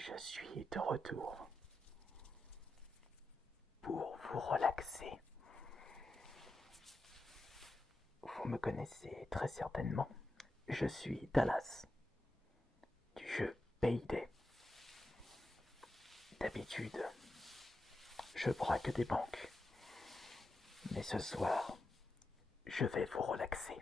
Je suis de retour pour vous relaxer. Vous me connaissez très certainement. Je suis Dallas, du jeu Payday. D'habitude, je braque des banques. Mais ce soir, je vais vous relaxer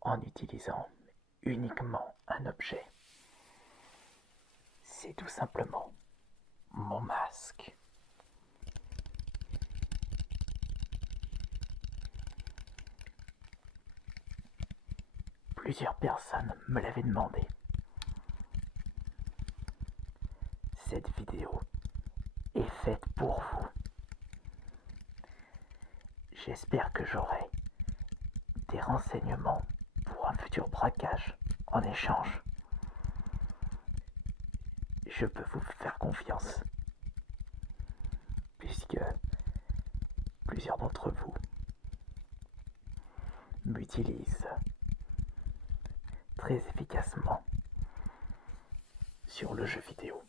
en utilisant uniquement un objet. C'est tout simplement mon masque. Plusieurs personnes me l'avaient demandé. Cette vidéo est faite pour vous. J'espère que j'aurai des renseignements pour un futur braquage en échange. Je peux vous faire confiance, puisque plusieurs d'entre vous m'utilisent très efficacement sur le jeu vidéo.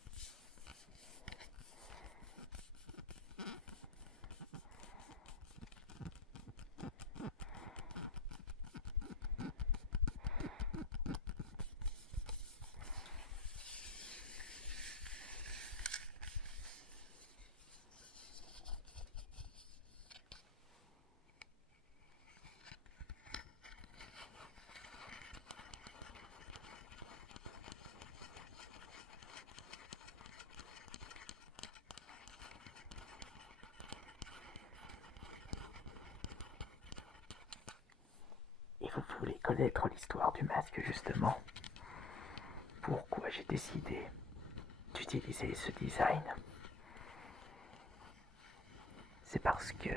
Et vous voulez connaître l'histoire du masque justement? Pourquoi j'ai décidé d'utiliser ce design? C'est parce que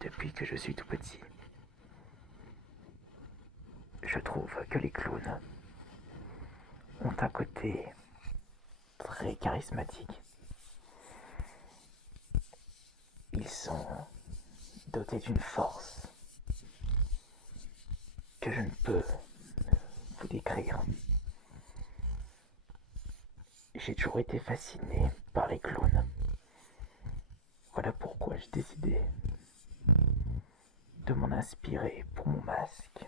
depuis que je suis tout petit, je trouve que les clowns ont un côté très charismatique. Ils sont dotés d'une force que je ne peux vous décrire. J'ai toujours été fasciné par les clowns. Voilà pourquoi j'ai décidé de m'en inspirer pour mon masque.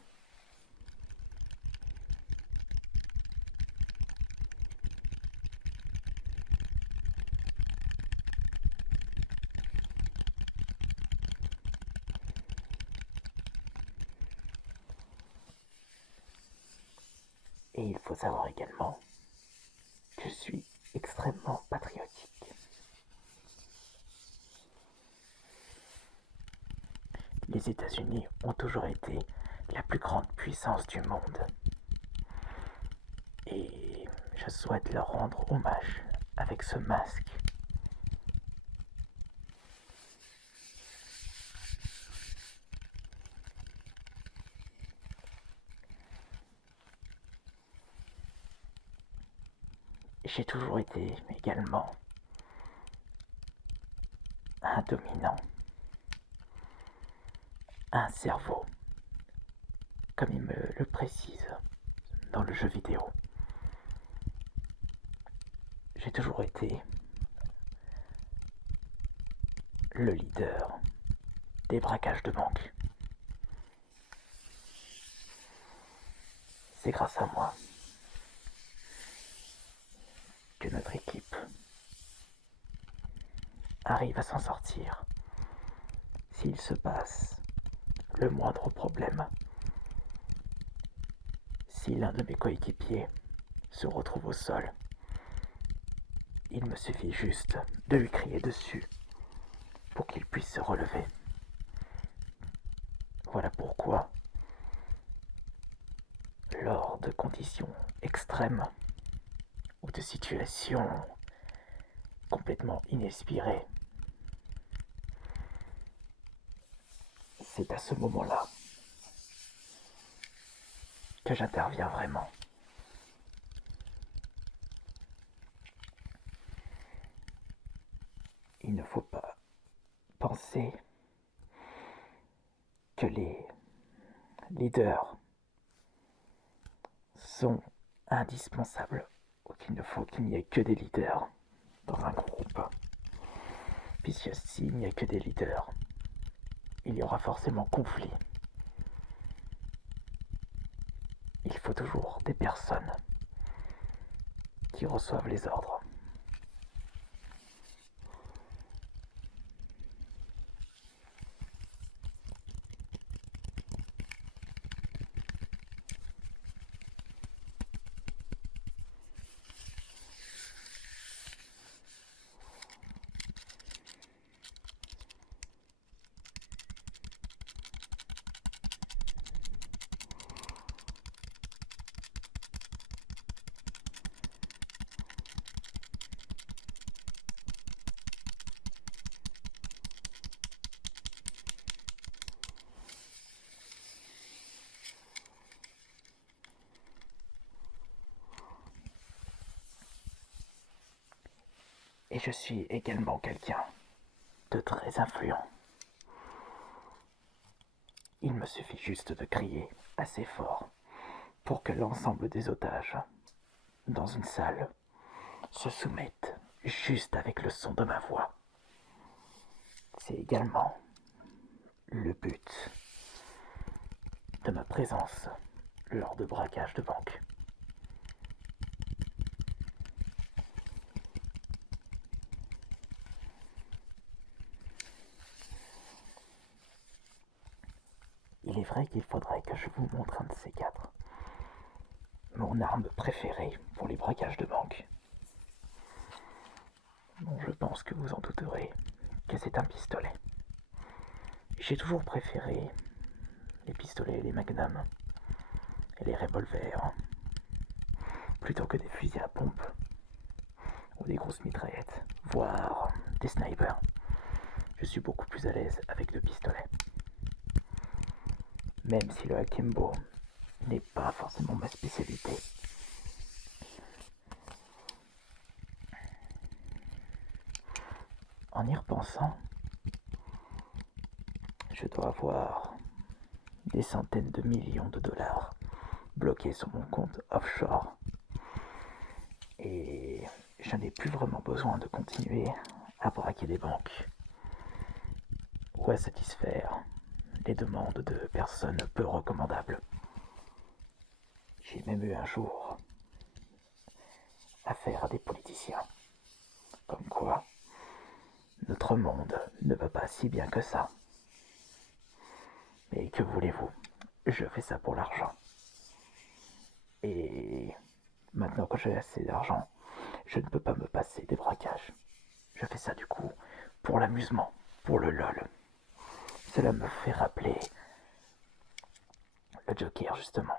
Et il faut savoir également que je suis extrêmement patriotique. Les États-Unis ont toujours été la plus grande puissance du monde. Et je souhaite leur rendre hommage avec ce masque. J'ai toujours été également un dominant, un cerveau, comme il me le précise dans le jeu vidéo. J'ai toujours été le leader des braquages de banque. C'est grâce à moi que notre équipe arrive à s'en sortir s'il se passe le moindre problème. Si l'un de mes coéquipiers se retrouve au sol, il me suffit juste de lui crier dessus pour qu'il puisse se relever. Voilà pourquoi, lors de conditions extrêmes ou de situations complètement inespérées, c'est à ce moment-là que j'interviens vraiment. Il ne faut pas penser que les leaders sont indispensables qu'il ne faut qu'il n'y ait que des leaders dans un groupe. Puisque s'il n'y a que des leaders, il y aura forcément conflit. Il faut toujours des personnes qui reçoivent les ordres. Et je suis également quelqu'un de très influent. Il me suffit juste de crier assez fort pour que l'ensemble des otages dans une salle se soumettent juste avec le son de ma voix. C'est également le but de ma présence lors de braquages de banque. Il est vrai qu'il faudrait que je vous montre un de ces quatre. Mon arme préférée pour les braquages de banque. Bon, je pense que vous en douterez que c'est un pistolet. J'ai toujours préféré les pistolets, les magnums et les revolvers plutôt que des fusils à pompe ou des grosses mitraillettes, voire des snipers. Je suis beaucoup plus à l'aise avec le pistolet. Même si le akimbo n'est pas forcément ma spécialité. En y repensant, je dois avoir des centaines de millions de dollars bloqués sur mon compte offshore. Et je n'ai plus vraiment besoin de continuer à braquer des banques ou à satisfaire les demandes de personnes peu recommandables. J'ai même eu un jour affaire à des politiciens. Comme quoi, notre monde ne va pas si bien que ça. Mais que voulez-vous? Je fais ça pour l'argent. Et maintenant que j'ai assez d'argent, je ne peux pas me passer des braquages. Je fais ça du coup pour l'amusement, pour le lol. Cela me fait rappeler le Joker justement.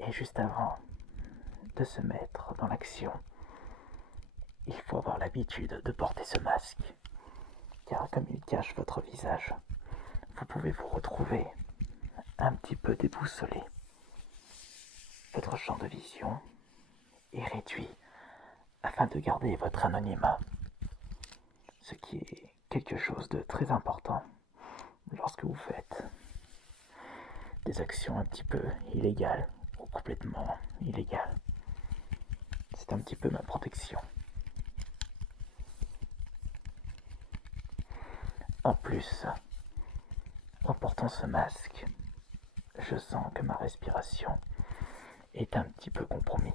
Et juste avant de se mettre dans l'action, il faut avoir l'habitude de porter ce masque, car comme il cache votre visage, vous pouvez vous retrouver un petit peu déboussolé. Votre champ de vision est réduit afin de garder votre anonymat, ce qui est quelque chose de très important lorsque vous faites des actions un petit peu illégales ou complètement illégales. C'est un petit peu ma protection. En plus, en portant ce masque, je sens que ma respiration est un petit peu compromise.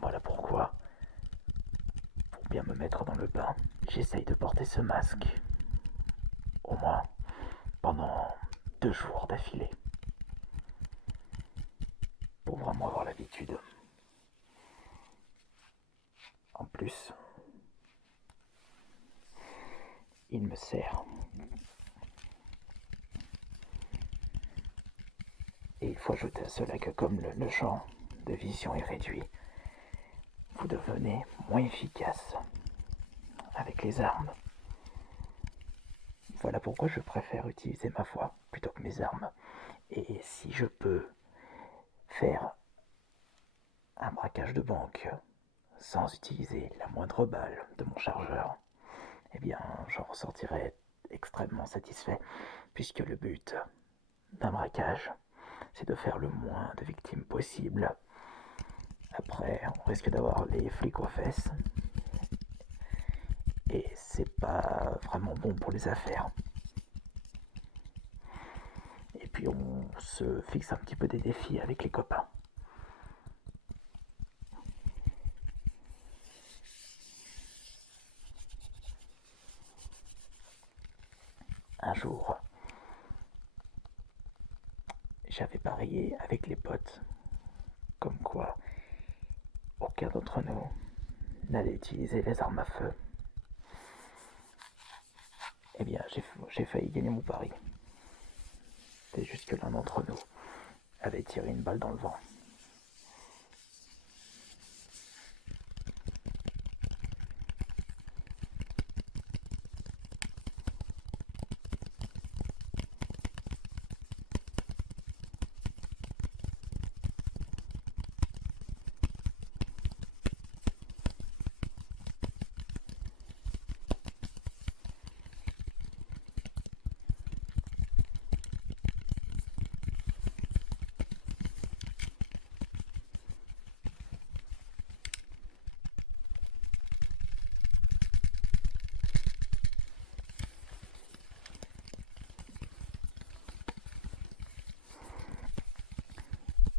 Voilà pourquoi, pour bien me mettre mettre dans le bain, j'essaye de porter ce masque, au moins pendant 2 jours d'affilée, pour vraiment avoir l'habitude. En plus, il me sert. Et il faut ajouter à cela que comme le champ de vision est réduit, vous devenez moins efficace avec les armes. Voilà pourquoi je préfère utiliser ma voix plutôt que mes armes. Et si je peux faire un braquage de banque sans utiliser la moindre balle de mon chargeur, eh bien j'en ressortirai extrêmement satisfait, puisque le but d'un braquage, c'est de faire le moins de victimes possible. Après, on risque d'avoir les flics aux fesses, et c'est pas vraiment bon pour les affaires. Et puis on se fixe un petit peu des défis avec les copains. Un jour, j'avais parié avec les potes, comme quoi aucun d'entre nous n'allait utiliser les armes à feu. Eh bien, j'ai failli gagner mon pari. C'est juste que l'un d'entre nous avait tiré une balle dans le vent.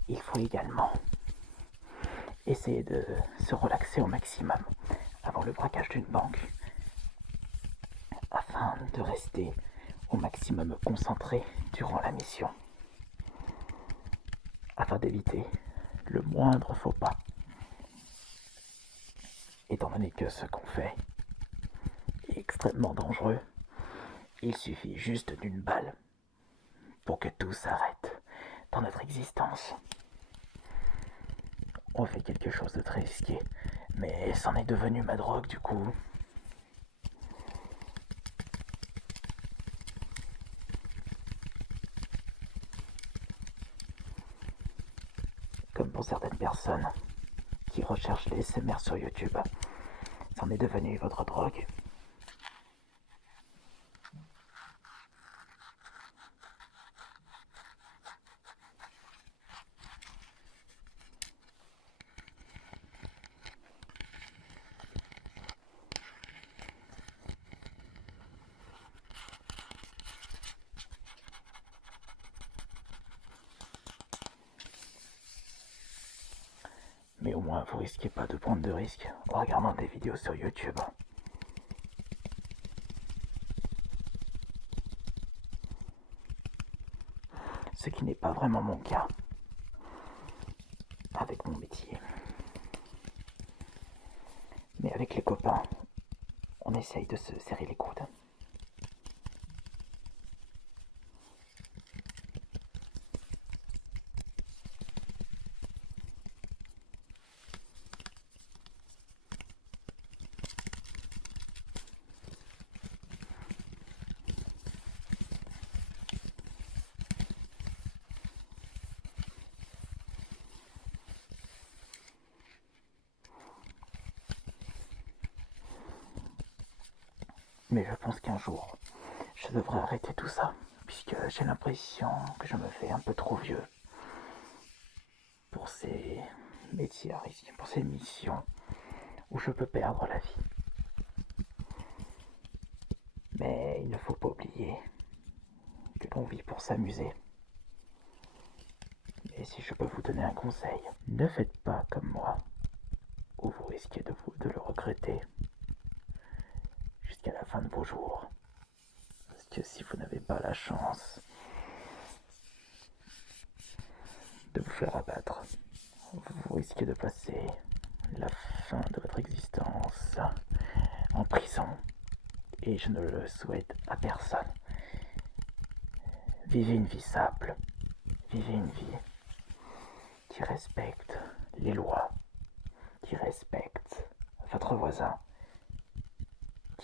Il faut également essayer de se relaxer au maximum avant le braquage d'une banque, afin de rester au maximum concentré durant la mission, afin d'éviter le moindre faux pas. Étant donné que ce qu'on fait est extrêmement dangereux, il suffit juste d'une balle pour que tout s'arrête dans notre existence. On fait quelque chose de très risqué, mais c'en est devenu ma drogue du coup. Comme pour certaines personnes qui recherchent les SMR sur YouTube, c'en est devenu votre drogue. Mais au moins vous risquez pas de prendre de risques en regardant des vidéos sur YouTube. Ce qui n'est pas vraiment mon cas avec mon métier. Mais avec les copains, on essaye de se serrer les coudes. Mais je pense qu'un jour, je devrais arrêter tout ça, puisque j'ai l'impression que je me fais un peu trop vieux pour ces métiers à risque, pour ces missions où je peux perdre la vie. Mais il ne faut pas oublier que l'on vit pour s'amuser. Et si je peux vous donner un conseil, ne faites pas comme moi, ou vous risquez de le regretter. jusqu'à la fin de vos jours. Parce que si vous n'avez pas la chance de vous faire abattre, vous risquez de passer la fin de votre existence en prison. Et je ne le souhaite à personne. Vivez une vie simple. Vivez une vie qui respecte les lois, qui respecte votre voisin,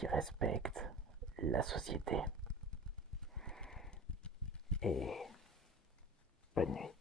qui respecte la société. Et bonne nuit.